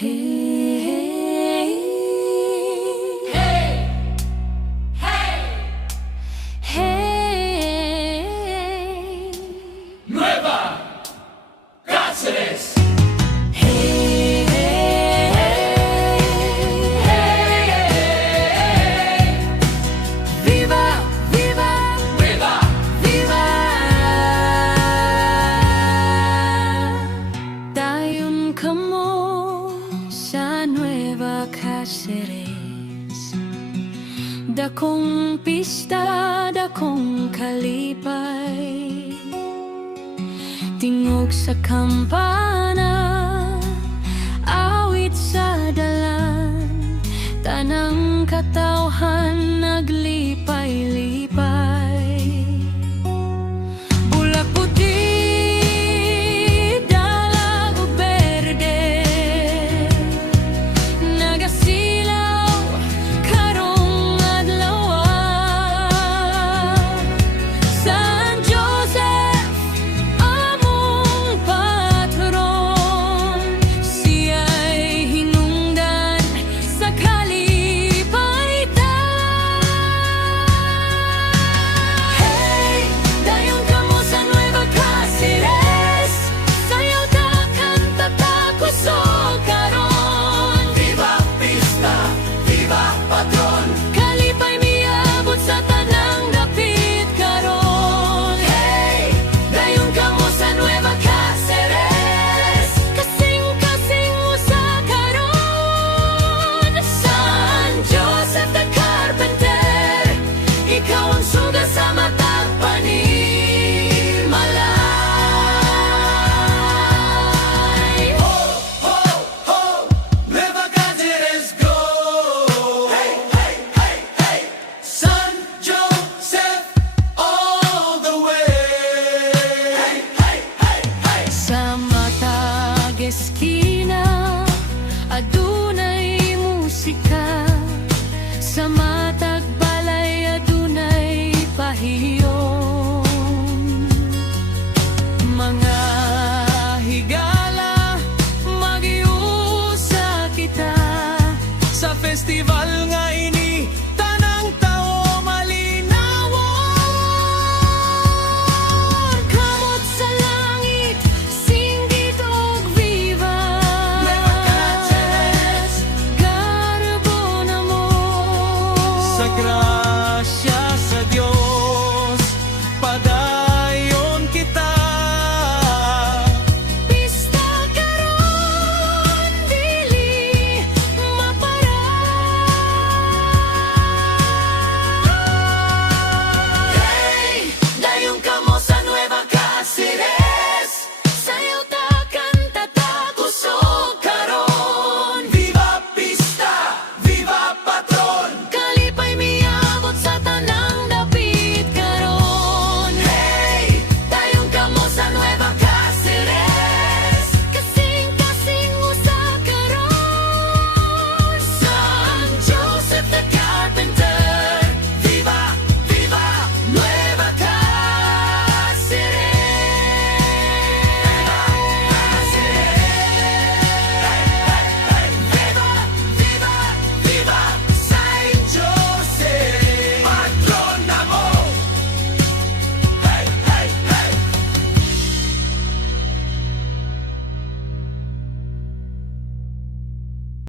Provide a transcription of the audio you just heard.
Hey, hey, hey, hey, Nueva Cáceres. hey, hey, viva, viva, Nueva. viva. Dayon kamo sa Nueva Cáceres, dakong pista, dakong kalipay, tingog sa kampana, awit sa dalan, tanang katawhan naglipay-lipay. Bulak puti, dalag ug berde, nagasilaw karong adlaw. San Joseph among patron, siya'y hinungdan sa kalipaytan. Hey, dayon kamo sa Nueva Cáceres, sayaw ta, kanta ta, kusog karon. Viva Pista, Viva Patron. Kalipay miabot sa tanang dapit karon. Hey, Dayon kamo sa Nueva Cáceres, kasing-kasing usa karon. San Joseph the Carpenter, ikaw ang suga sa matag panimalay. ho, ho, ho. Nueva Cáceres, go. Hey, hey, hey, hey. San Joseph all the way. Hey, hey, hey, hey. Sa matag esquina